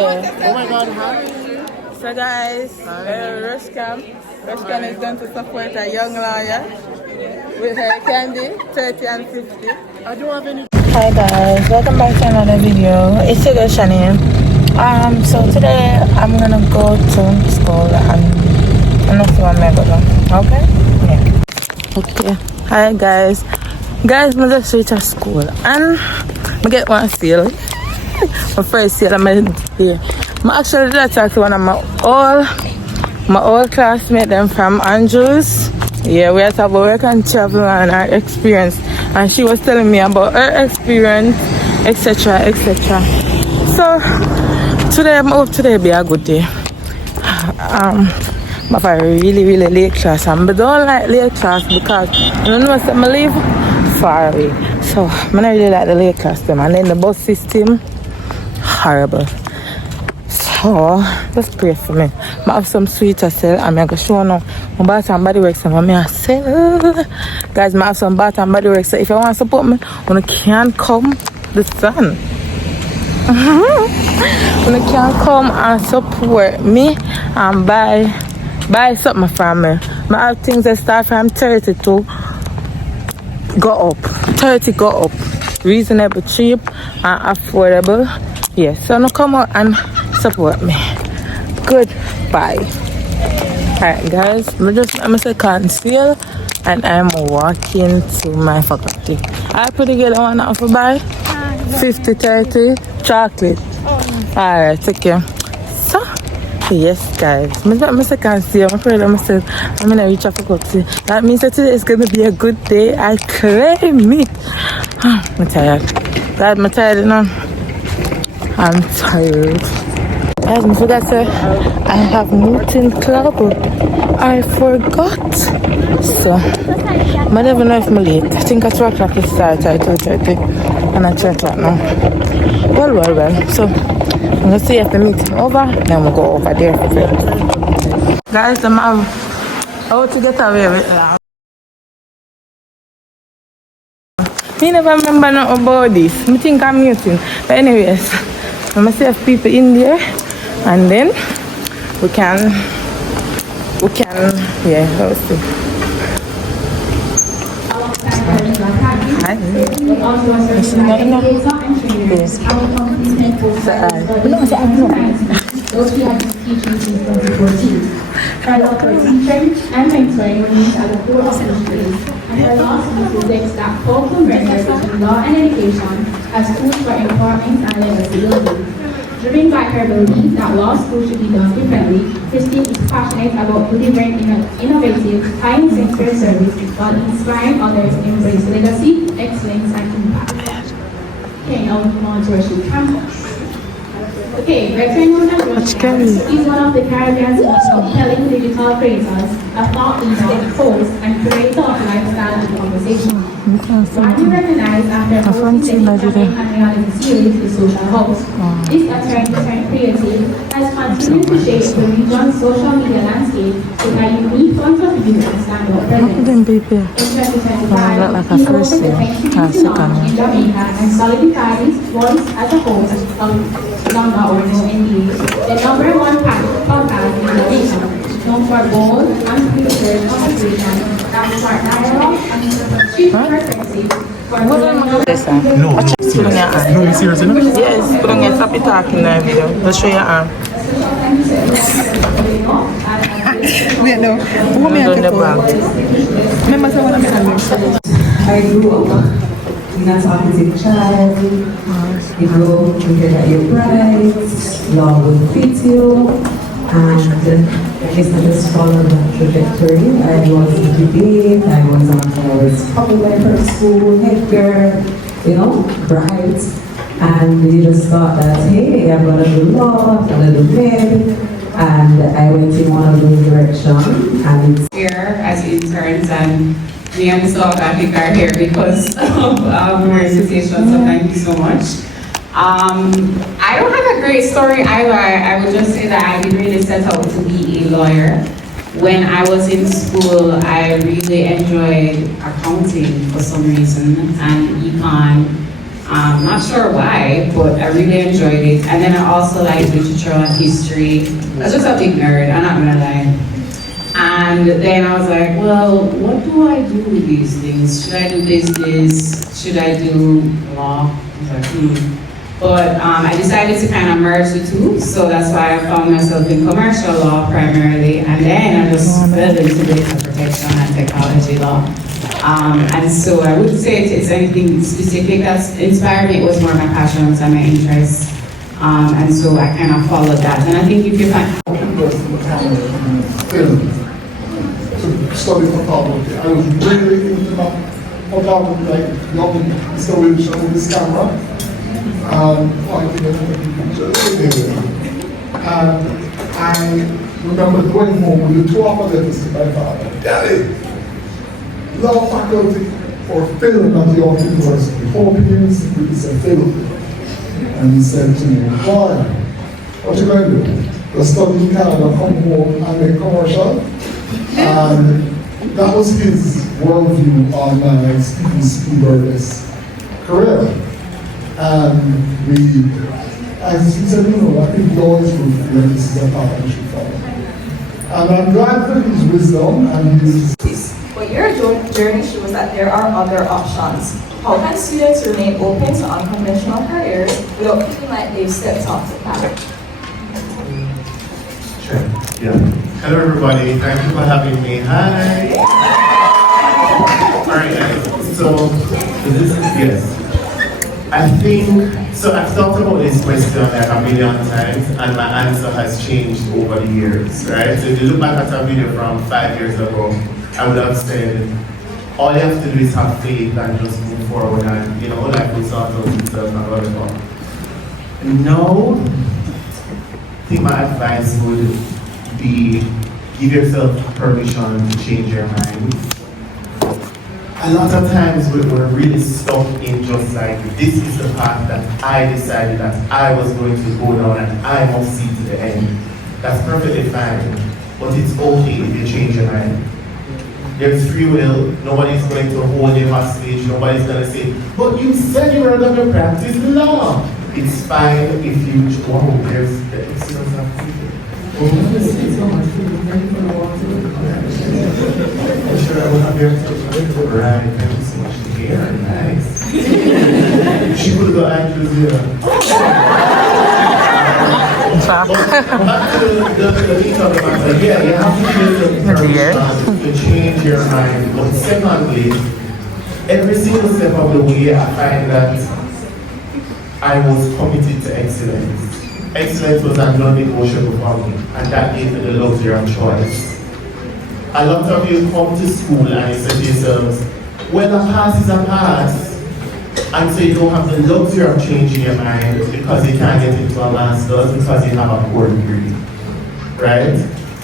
Yeah. Oh my God, hi. So guys, Rushcam is going to support a young lawyer with her candy, 30 and 50. I don't have any. Hi guys, welcome back to another video. It's your girl Shanae. So today I'm gonna go to school and I'm not sure I'm gonna go. Okay? Yeah. Okay. Hi guys. Guys, I just reached school and I get one seal. My first seal I'm there. I actually did talk to one of my old classmates them from Andrews. Yeah, we had to about work and travel and our experience. And she was telling me about her experience, etc. etc. So today I hope today be a good day. But I really late class and I don't like late class because I don't know I live far away. So I don't really like the late class them, and then the bus system horrible. So just pray for me. I have some sweets I sell and I'm gonna show now my Bath and Body Works and I sell. Guys, I have some Bath and Body Works, so if you want to support me, when you can come the sun. When you can come and support me and buy something from me. I have things that start from 30 to go up. 30 go up. Reasonable, cheap and affordable. Yes, so now come out and support me. Goodbye. Alright guys, I'm a second seal and I'm walking to my faculty. I pretty good I want to buy 50, 30 chocolate. Alright, take care. So yes guys, I'm a second seal. I'm afraid I'm gonna reach a faculty. That means that today is gonna be a good day. I claim it. I'm tired. God, I'm tired now. I'm tired. Guys, I forgot to I have meeting club. I forgot. So I never know if I'm late. I think at 2 o'clock it starts at 2:30 and at 3 o'clock now. Well. So I'm gonna see if the meeting over, then we'll go over there. Guys, I'm out. How to get away with that? Me never remember nothing about this. I think I'm muting. But anyways, I'm gonna see if people in there and then we can yeah, let's see. Hi. Those who have been teaching since 2014. Her local teacher and mentoring remains at the core of the degree, and her law school reflects that focal merger between law and education as tools for empowerment and legacy building. Driven by her belief that law school should be done differently, Christine is passionate about delivering innovative, high-incentive service while inspiring others to embrace legacy, excellence, and impact. Okay, now we move on to our school campus. Okay, Veteran Women is one of the Caribbean's most compelling digital creators, a thought leader, host, and curator of lifestyle and conversation. Widely recognized after hosting the campaign and reality series, The Social Host, this attorney creative has continued to shape the region's social media landscape with a unique point of view and stand-up presence. In 2025, he hosted the Thanksgiving launch in Jamaica and solidified his voice as a host of Number or No NDA, the number one podcast in the nation, known for bold, unfiltered conversation that spark dialogue and street perspective for No, you serious enough? Yes, put on your stop talking in that video. Let's show your arm. Wait, no. Who me remember someone I grew up in a talkative child. You grow to hear that you're bright, love will fit you, and I guess I just followed that trajectory. I was in debate, I was popular for school, head girl, you know, bright, and you just thought that, hey, I'm gonna do law, I'm gonna do med, and I went in one of those directions, and it's here as interns, and me and Mr. I think are here because of our association, so thank you so much. I don't have a great story either. I would just say that I didn't really set out to be a lawyer. When I was in school, I really enjoyed accounting for some reason and econ Not sure why, but I really enjoyed it. And then I also liked literature and history. I was just a big nerd, I'm not gonna lie. And then I was like, well, what do I do with these things? Should I do business? Should I do law? I was like, But I decided to kind of merge the two, so that's why I found myself in commercial law primarily, and then I just fell into data protection and technology law. And so I wouldn't say it's anything specific that's inspired me. It was more my passions and my interests. And so I kind of followed that. And I think if you find to study photography. I was really into photography, like young Mr. Wilson with his camera. Pointing at pictures. And I remember going home with the two offer letters to my father. Daddy, law faculty for film at York University. 4 years with a film. And he said to me, boy, what you going to do? Go study in Canada, come home and make commercial. And that was his worldview on Steven Spielberg's career. And we, as he said, I think we always feel this is a partnership for him. And I'm glad for his wisdom and his... But your journey shows that there are other options. How can students remain open to unconventional careers without feeling like they've stepped off the path? Sure. Yeah. Hello, everybody. Thank you for having me. Hi. All right, guys. So, this is yes. I think so. I've thought about this question like a million times, and my answer has changed over the years. Right. So, if you look back at a video from 5 years ago, I would have said, all you have to do is have faith and just move forward, and life will sort out itself and whatever. No. I think my advice would be give yourself permission to change your mind. A lot of times we're really stuck in just like, this is the path that I decided that I was going to go down and I must see to the end. That's perfectly fine, but it's okay if you change your mind. There's free will, nobody's going to hold you hostage, nobody's going to say, but you said you were going to practice law. It's fine if you, wow, there's the excellence of people. I'm sure I will have your attention. Right, thank you so much. Here, nice. She could go Andrews here. Back to the detail of the matter. Yeah, you have to give yourself permission to change your mind. But secondly, every single step of the way, I find that I was committed to excellence. Excellence was a non-negotiable for me, and that gave me the luxury of choice. A lot of you come to school and you say to yourselves, well, a pass is a pass. And so you don't have the luxury of changing your mind because you can't get into a master's because you have a poor degree, right?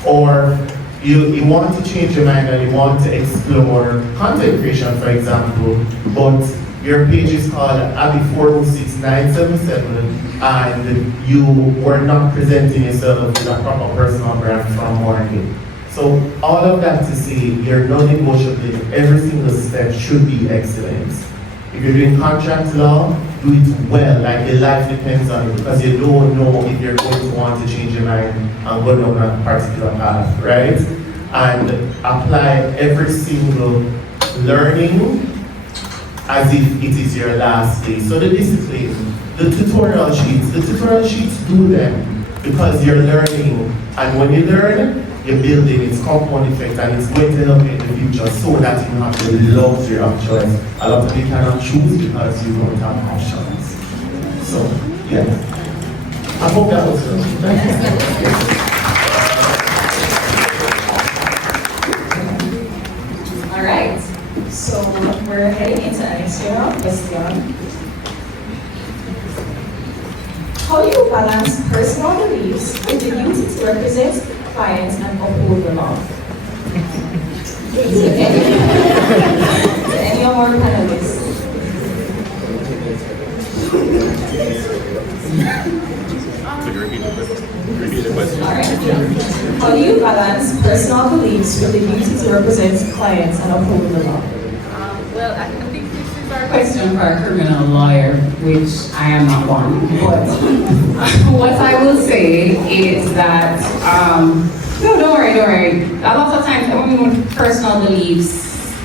Or you want to change your mind and you want to explore content creation, for example, but your page is called Abby406977 and you were not presenting yourself with a proper personal brand from morning. So all of that to say, your non-negotiable, every single step should be excellence. If you're doing contract law, do it well, like your life depends on it, because you don't know if you're going to want to change your mind and go down that particular path, right? And apply every single learning as if it is your last day. So the discipline, the tutorial sheets do them because you're learning, and when you learn, you're building its compound effect, and it's going to help you in the future so that you have the luxury of choice. A lot of you cannot choose because you don't have options. So, yeah. I hope that was good. Thank you. All right. So we're heading into an external question. How do you balance personal beliefs with the duty to represent clients and uphold the law? To any of our panelists. Could you repeat the question? All right. How do you balance personal beliefs with the duty to represent clients and uphold the law? Well, I think this is our hard question for a criminal lawyer, which I am not one. But what I will say is that, no, don't worry. A lot of times, personal beliefs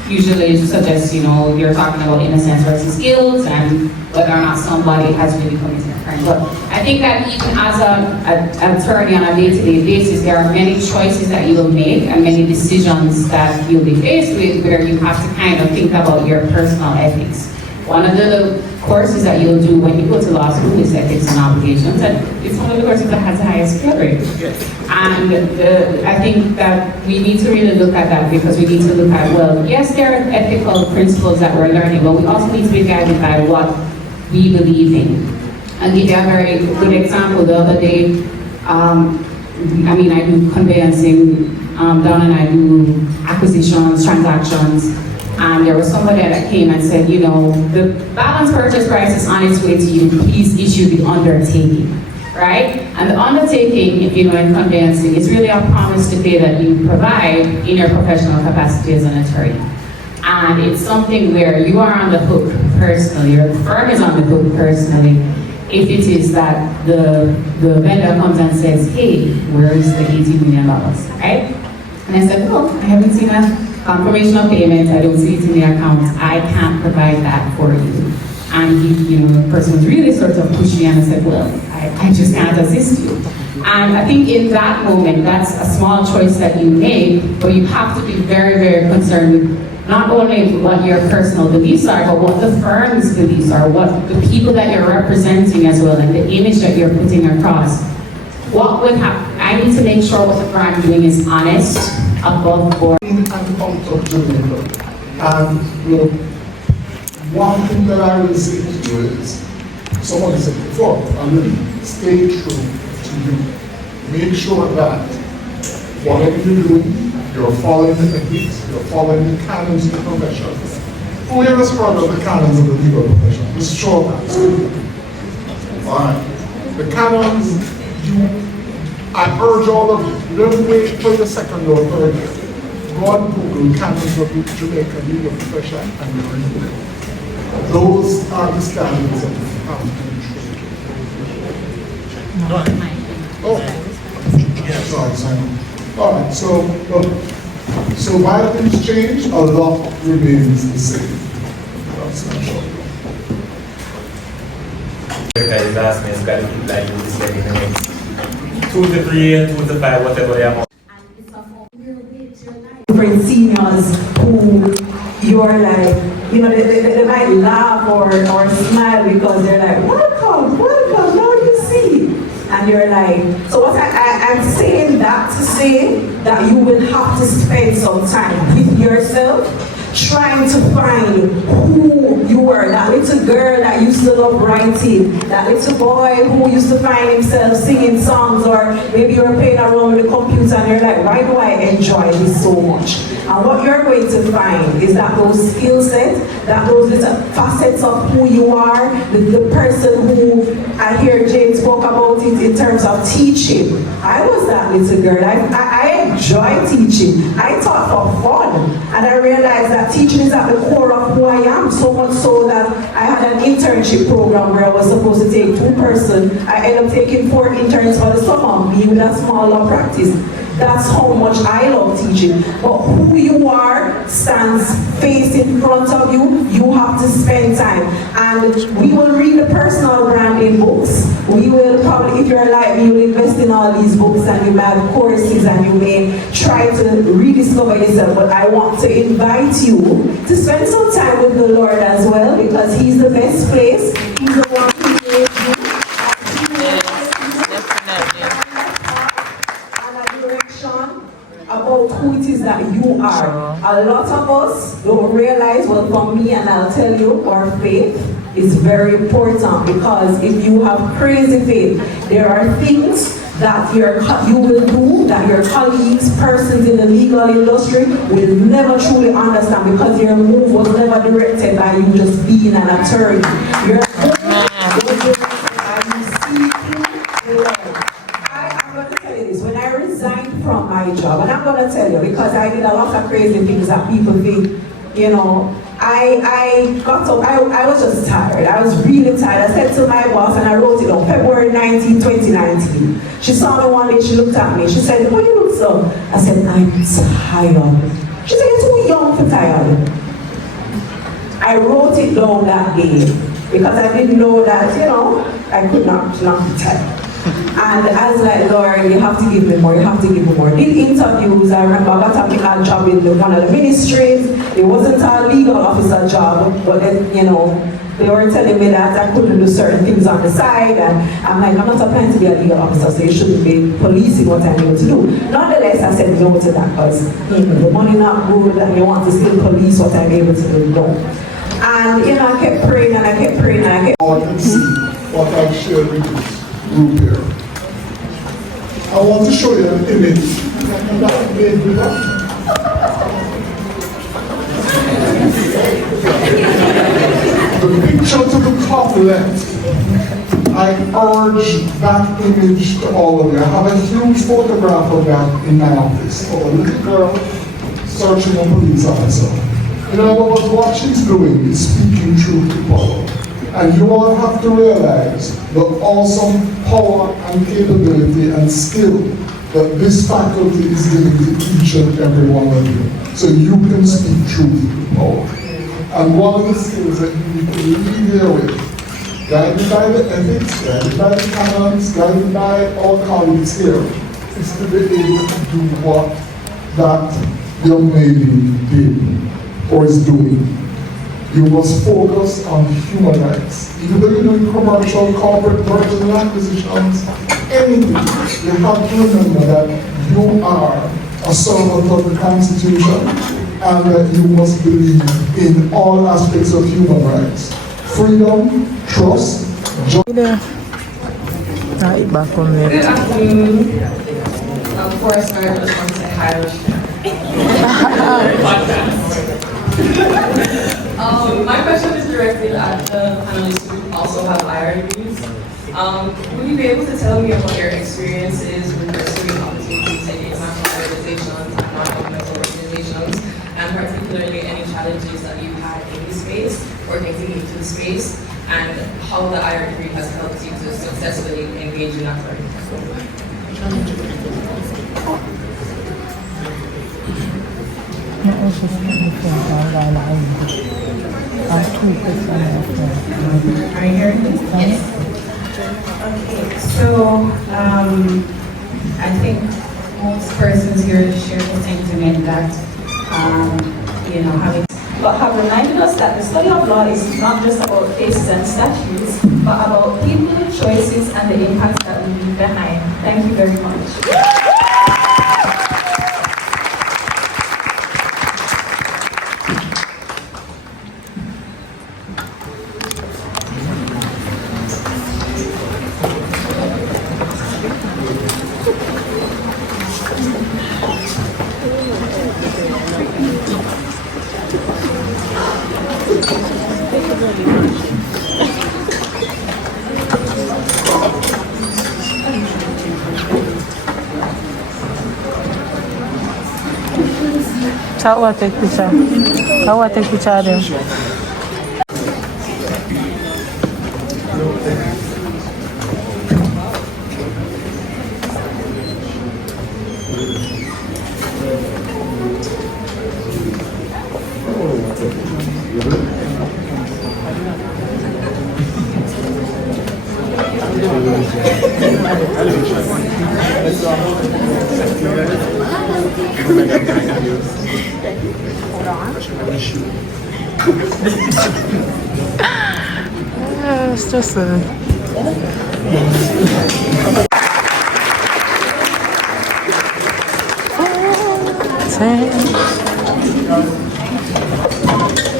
usually suggest, you're talking about innocence versus guilt and whether or not somebody has really committed a crime. But I think that even as an attorney on a day-to-day basis, there are many choices that you will make and many decisions that you'll be faced with where you have to kind of think about your personal ethics. One of the courses that you'll do when you go to law school is ethics and obligations, and it's one of the courses that has the highest fail rate. And I think that we need to really look at that because we need to look at, well, yes, there are ethical principles that we're learning, but we also need to be guided by what we believe in. I'll give you a very good example. The other day, I do conveyancing, Don and I do acquisitions, transactions, and there was somebody that came and said, the balance purchase price is on its way to you, please issue the undertaking, right? And the undertaking, if you know in conveyancing, is really a promise to pay that you provide in your professional capacity as an attorney. And it's something where you are on the hook personally, your firm is on the hook personally, if it is that the vendor comes and says, hey, where is the $80 million, right? And I said, well, I haven't seen a confirmation of payment, I don't see it in the account, I can't provide that for you. And the person was really sort of pushy and I said, well, I just can't assist you. And I think in that moment, that's a small choice that you make, but you have to be very, very concerned with not only what your personal beliefs are, but what the firm's beliefs are, what the people that you're representing as well, and the image that you're putting across. What would happen? I need to make sure what the firm I'm doing is honest, above board. And out of Jamaica. And one thing that I will say to you is, someone said before, stay true to you. Make sure that whatever you're doing, you're following the ethics, you're following the canons of the profession. We are as part of the canons of the legal profession. Just show that. Alright. The canons, I urge all of you, don't wait for the second or third year. Go on Google canons of the Jamaican legal profession and read them. Those are the standards that you have to ensure. Alright, so while things change, a lot remains the same. That's not sure. Guys, ask me, it's got to keep like this like in the next 2 to 3 years, 2 to 5, whatever they are. Different seniors who you're like, they might laugh or smile because they're like, welcome, now you see. And you're like, so what I'm saying that to say that you will have to spend some time with yourself, trying to find who you were, that little girl that used to love writing, that little boy who used to find himself singing songs, or maybe you're playing around with the computer and you're like, why do I enjoy this so much? And what you're going to find is that those skill sets, that those little facets of who you are, the person who I hear Jane spoke about it in terms of teaching. I was that little girl. I enjoy teaching. I taught for fun. And I realized that teaching is at the core of who I am, so much so that I had an internship program where I was supposed to take 2 persons. I ended up taking 4 interns for the summer, me with a small law practice. That's how much I love teaching. But who you are stands face in front of you. You have to spend time. And we will read the personal branding books. We will probably, if you're like me, you will invest in all these books and you may have courses and you may try to rediscover yourself. But I want to invite you to spend some time with the Lord as well, because He's the best place. He's the one who made you. About who it is that you are. A lot of us don't realize, well, for me, and I'll tell you, our faith is very important, because if you have crazy faith, there are things that you will do that your colleagues, persons in the legal industry will never truly understand, because your move was never directed by you just being an attorney. Your move was directed by you seeking the Lord. I'm going to tell you this, when I resigned from my job, and I'm going to tell you, because I did a lot of crazy things that people think, I got up, I was just tired. I was really tired. I said to my boss, and I wrote it on February 19, 2019. She saw me one day, she looked at me. She said, "What do you look so?" I said, "I'm tired." She said, "You're too young for tired." I wrote it down that day because I didn't know that, I could not be tired. And I was like, "Lord, you have to give me more, you have to give me more." Did interviews. I remember I got a big job in one of the ministries. It wasn't a legal officer job, but then, they were telling me that I couldn't do certain things on the side, and I'm like, "I'm not applying to be a legal officer, so you shouldn't be policing what I'm able to do." Nonetheless, I said no to that because the money not good and you want to still police what I'm able to do. No. And I kept praying and I kept praying and I kept. I can see what I've shared with this group here. I want to show you an image that made me laugh. The picture to the top left, I urge that image to all of you. I have a huge photograph of that in my office of a little girl searching a police officer. What she's doing is speaking truth to power. And you all have to realize the awesome power and capability and skill that this faculty is giving to each and every one of you. So you can speak truth to power. And one of the skills that you need to leave here with, guided by the ethics, guided by the canons, guided by our colleagues here, is to be able to do what that young lady did or is doing. You must focus on human rights. Even though you're doing commercial, corporate mergers and acquisitions, anything, you have to remember that you are a servant of the Constitution and that you must believe in all aspects of human rights. Freedom, trust, justice. Good afternoon. Before I start, I just want to say hi. My question is directed at the panelists who also have IRUs. Would you be able to tell me about your experiences with pursuing opportunities in international organizations and non-governmental organizations, and particularly any challenges that you've had in this space or getting into the space, and how the IRU has helped you to successfully engage in that work? Are you hearing me? Yes. Okay, so I think most persons here share the sentiment that having. But have reminded us that the study of law is not just about cases and statutes, but about people, choices, and the impacts that we leave behind. Thank you very much. I want to take picture. I want to take picture of them. It's just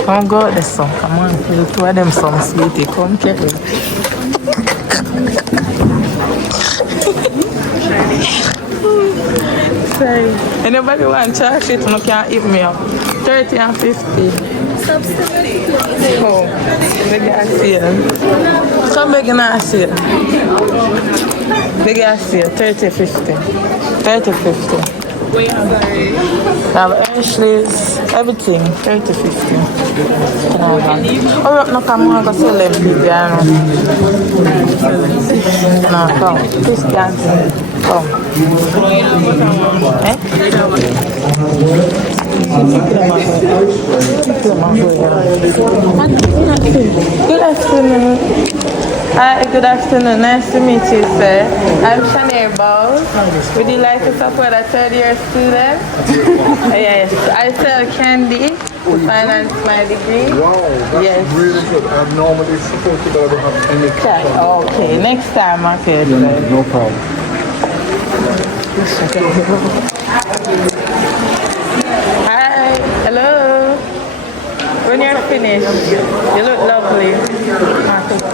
come go out this song. Come on, the two of them some sweetie. Come get it. Sorry. Anybody want to charge it? No can hit me up. 30 and 50. Oh, big ass here. Come big ass here. Big ass here. 30, 50. 30, 50. Now, Ashley's everything, 30 to 50. Oh, no, come on, I got so left with no, come. Christian, come. Eh? Good afternoon. Hi, good afternoon. Nice to meet you, sir. I'm Shanae Bowles. Would you like to support a third-year student? Yes, I sell candy to finance my degree. Wow, that's really good. I'm normally supposed to, but I don't have any. Okay, next time, okay. No problem. Hi, hello. When you're finished, you look lovely. I'll take a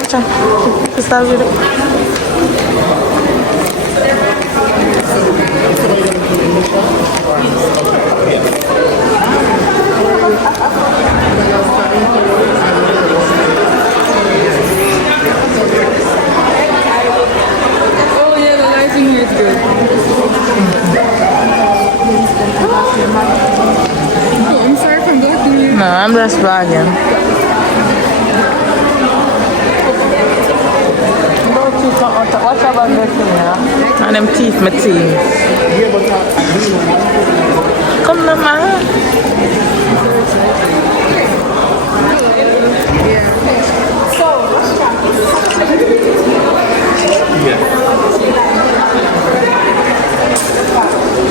picture. Oh, just have it. Oh yeah, the lighting here is good. Oh, I'm sorry for blocking you. No, I'm just vlogging. What about this here? And them teeth, my teeth. Come on, man.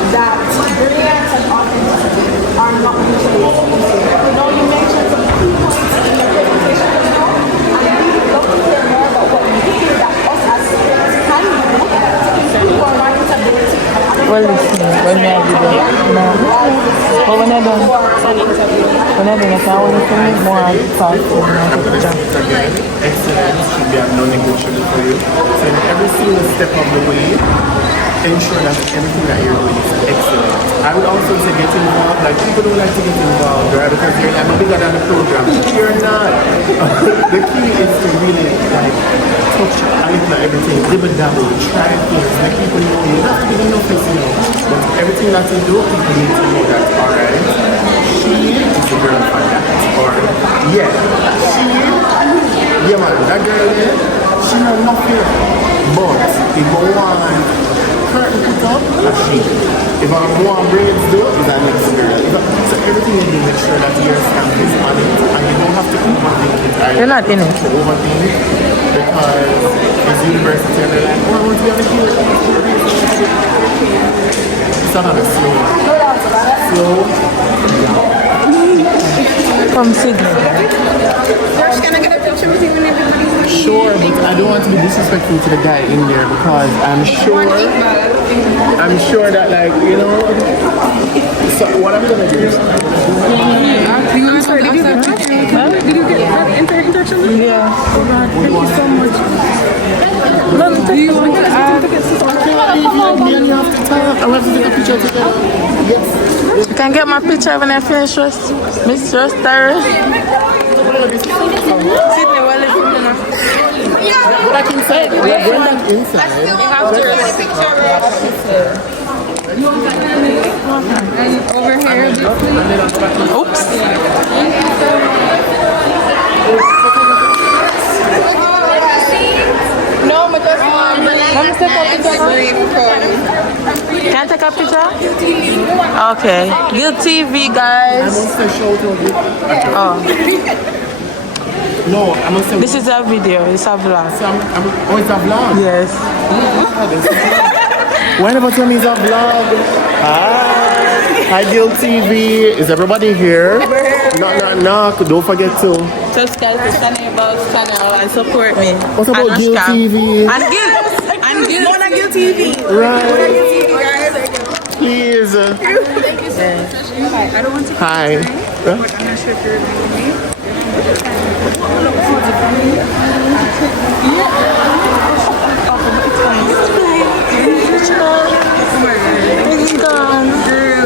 That brilliance and authenticity are not mutually exclusive. You know, you mentioned some key points in your presentation just now, and I really love to hear more about what you feel that us as students can do to improve our marketability. Well, listen, when I do that, no. But when I done, I can only feel more fast. Excellence should be a non-negotiable for you. So in every single step of the way, ensure that everything that you're doing is excellent. I would also say get involved. Like people don't like to get involved, right? Because they're like, I'm bigger than the program. You're not. The key is to really like touch a little of everything, dibble dabble, try things, let people know you not to be noticed, you know. But everything that you do, people need to know that, alright? She is the girl for that. Or yeah, man, that girl there, she know nothing. But if I want curtain put up, that's she. If I want braids do, is that next girl. So everything you do, make sure that your stamp is on it, and you don't have to overthink it. You're not in it. Overthink, because it's university and they're like, oh, I want to be on the keyboard. It's not slow. Slow. From Sydney. Josh, can I get a picture with you when everybody's looking? Sure, but I don't want to be disrespectful to the guy in there because I'm sure that, like, you know. So what I'm gonna do is I'm sorry, did you get that interaction? Yeah. Oh God, thank you so much. Do you want to add? you have to talk. I want to take a picture together. Yes. You can get my picture when I finish, Miss Rostara. Sydney, well, Go back inside. We're going back inside. And over here, oops. no, but that's one. Let me take a picture. Can I take a picture? Okay. Guild TV, guys. Oh. No, I must say. This is a video. It's a vlog. Oh, it's a vlog? Yes. Why never tell me it's a vlog? Hi, Guild TV. Is everybody here? Knock. Don't forget to Subscribe to Shanae Bowles channel and support me. What about Guild TV? And Guild. No, not Guild TV. Right. Please. Thank you so much. I don't want to. Hi. But I'm not sure if you're remembering me.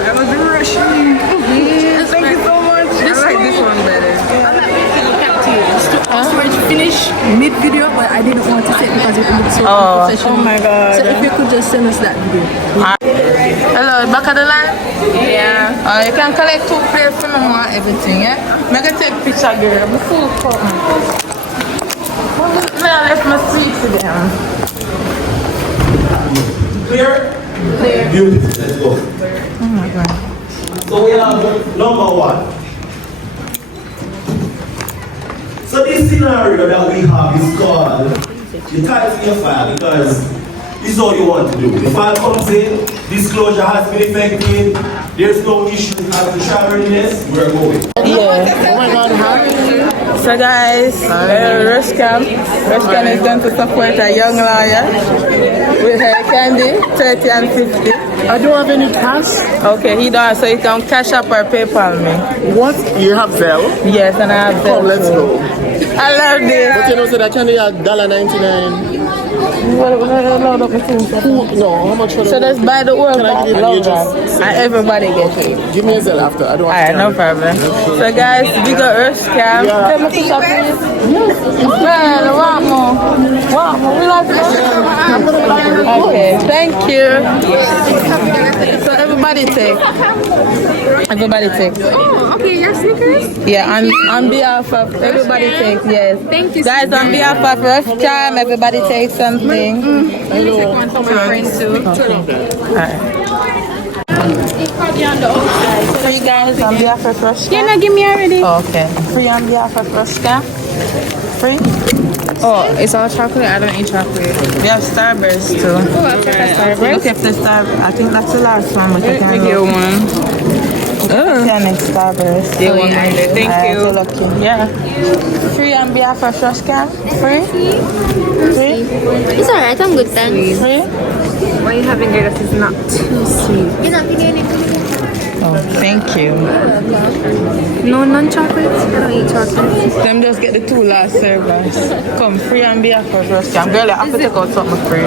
I was rushing. Thank you so much. I like this one better. customer to finish mid-video, but I didn't want to take because it looked so unprofessional. Oh my God. So if you could just send us that video. Hello, back of the line? Yeah. You can collect 2 plates from them and everything, yeah? Make a take picture, girl. Before come. I left my sweets to them. Clear? Clear. Beautiful. Let's go. Oh my God. So we have number 1. So this scenario that we have is called the title your file because this is all you want to do. The file comes in, disclosure has been effected, there's no issue as to shariness, we're going. Yeah. Oh my God, so guys, Rushcam is going to support a young lawyer with her candy, 30 and 50. I don't have any cash. Okay, he does, so he can cash up or PayPal me. What? You have Zelle? Yes, and I have Come, let's go. I love this. But you know, so that candy at $1.99. No, how much for the So let's buy the world. Can I give you Love just that. And everybody gets it. Give me a Zelle after. I don't have Alright, no problem. So guys, we got Rushcam. Yeah. Can we pick up please? Man, want more. Want more. We like it. Okay, thank you. So everybody take. Everybody take. Oh, okay, your sneakers? Yeah, on behalf of everybody take, yes. Thank you. Guys, on behalf of Rushcam, everybody take something. Take one for my friend too. Alright. Free guys on behalf of Rushcam. Yeah, no, give me already. Oh, okay. Free on behalf of Rushcam. Free. Oh, it's all chocolate? I don't eat chocolate. We have Starburst too. Oh, I'll take a Starburst. Look at the Star. I think that's the last one. But Let me get one. Next Starburst. They want mine. Thank you. So lucky. Yeah. Free on behalf of Rushcam. Free. Free. It's alright, I'm good, thanks. Free. Why are you having it? This is not too sweet. You're not feeling anything? Oh, thank you. No, non-chocolates? I don't eat chocolates. Them just get the 2 last servers. Come, free on behalf of Rushcam. Girl, I have to take out something free.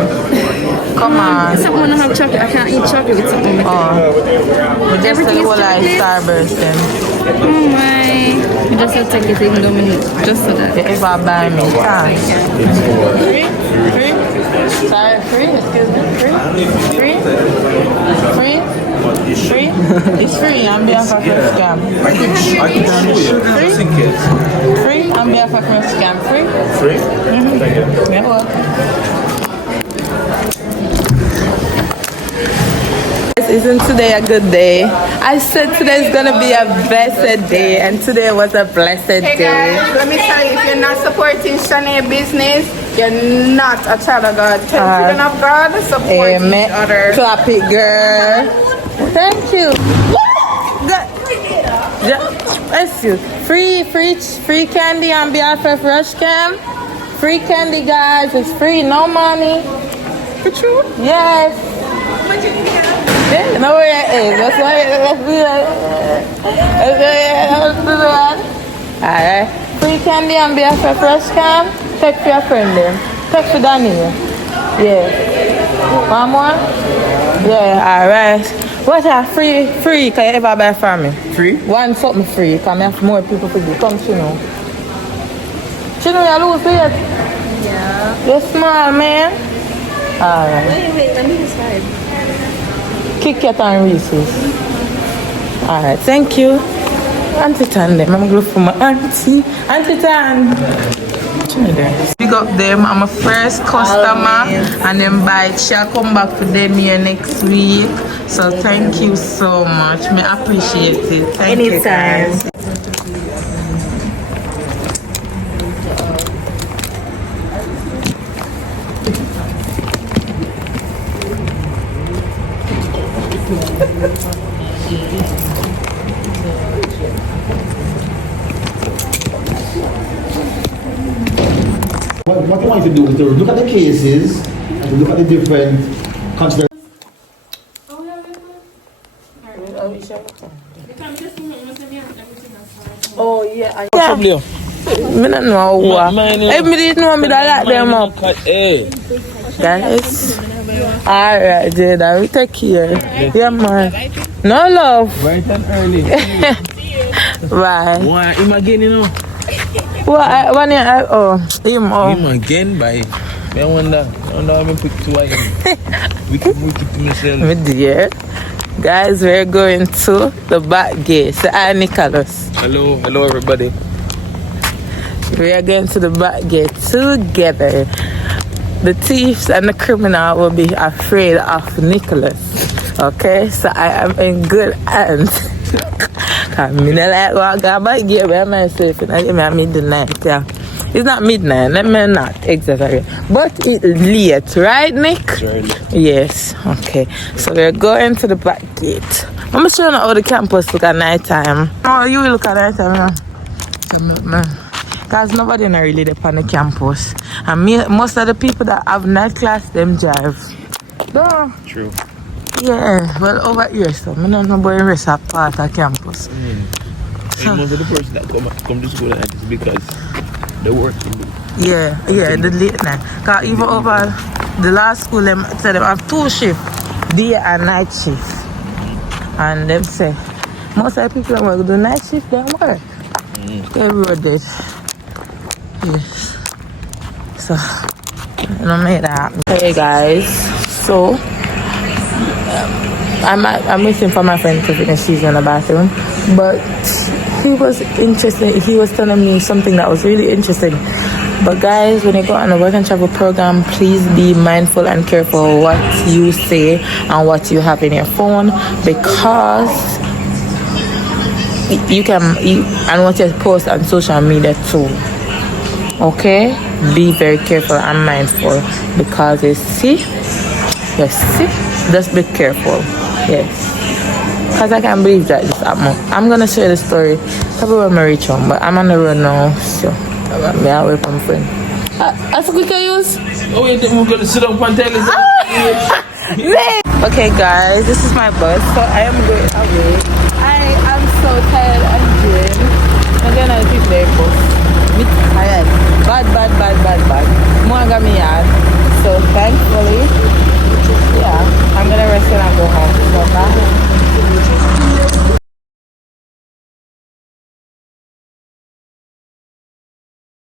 Come on. Something when I have chocolate. I can't eat chocolate with something. Oh. We just Everything tell is like chocolate? Starburst then. Oh my. You just have to take it in Dominique. Just so that. You ever buy me? Thanks. Free? Free? Sorry, free? Excuse me. Free? Free? Free? Free? It's free on behalf of Rushcam. I can show you, just in case. Free on behalf of Rushcam. Free? Free? Thank you. Yeah, well. Isn't today a good day? I said today's gonna be a blessed day, and today was a blessed day. Guys, let me tell you, if you're not supporting Shanae business, you're not a child of God. Children of God, support each other. Clap it, girl. Thank you. Bless you. Free candy on behalf of Rushcam. Free candy, guys. It's free, no money. For true? Yes. Yeah, no way it is. That's why let's do that. Alright. Free candy on behalf of Rushcam. Take for your friend then. Take for Daniel. Yeah. One more? Yeah, alright. What a free can you ever buy for me? Free? One something free, because I have more people to do. Come Chino. Chino, you lose weight? Yeah. You're small, man. Alright. Wait, let me decide. Kit Kat and Reese's. Alright, thank you. Auntie Tan them. I'm going for my auntie. Auntie Tan. Pick up them. I'm a first customer and then buy it. She'll come back for them here next week. So thank you so much. I appreciate it. Thank you guys. What I want you to do is to look at the cases and to look at the different considerations. Oh yeah, I don't know what. I didn't know me that like them up. Guys. Alright, Jada, we take care. Yeah, man. No love. Bright and early. Bye. Why? Imagine, you know. One year, him, Him again by. I wonder how I pick two of him. We keep to myself. My dear. Guys, we're going to the back gate. Say hi, Nicholas. Hello everybody. We are going to the back gate together. The thieves and the criminal will be afraid of Nicholas. Okay, so I am in good hands. Cause me not like walk out back gate by myself and I give me at midnight. Yeah, it's not midnight. Let me not exaggerate, but it's late, right, Nick? It's early. Yes. Okay. So we're going to the back gate. I'm gonna show you how the campus look at night time. Oh, you will look at night time, because nobody not really there on the campus. And most of the people that have night class, them drive. No. True. Yeah, well, over here, so I don't know about the rest of part of campus. So, most of the person that come to school at night is because they work. Yeah, the late night. Because even over the last school, them say them have 2 shifts, day and night shift. And them say, most of the people that work the night shift, they work. They road it. Yes. So, I don't make that happen. Hey guys, so I'm waiting for my friend to finish. She's in the bathroom, but he was interested. He was telling me something that was really interesting. But guys, when you go on a work and travel program, please be mindful and careful what you say and what you have in your phone, because you can and what you post on social media too. Okay, be very careful and mindful, because you see, just be careful. Yes, because I can't believe that this happened. I'm gonna share the story probably when I reach home, but I'm on the road now, so may I wait for my friend. That's what we can use. Oh wait, we're gonna sit down and tell us. Okay guys, this is my bus, so I am going away. I am so tired and drained. I'm gonna take the bus. Me tired. Bad. More got me yard. So thankfully, yeah, I'm gonna rest and go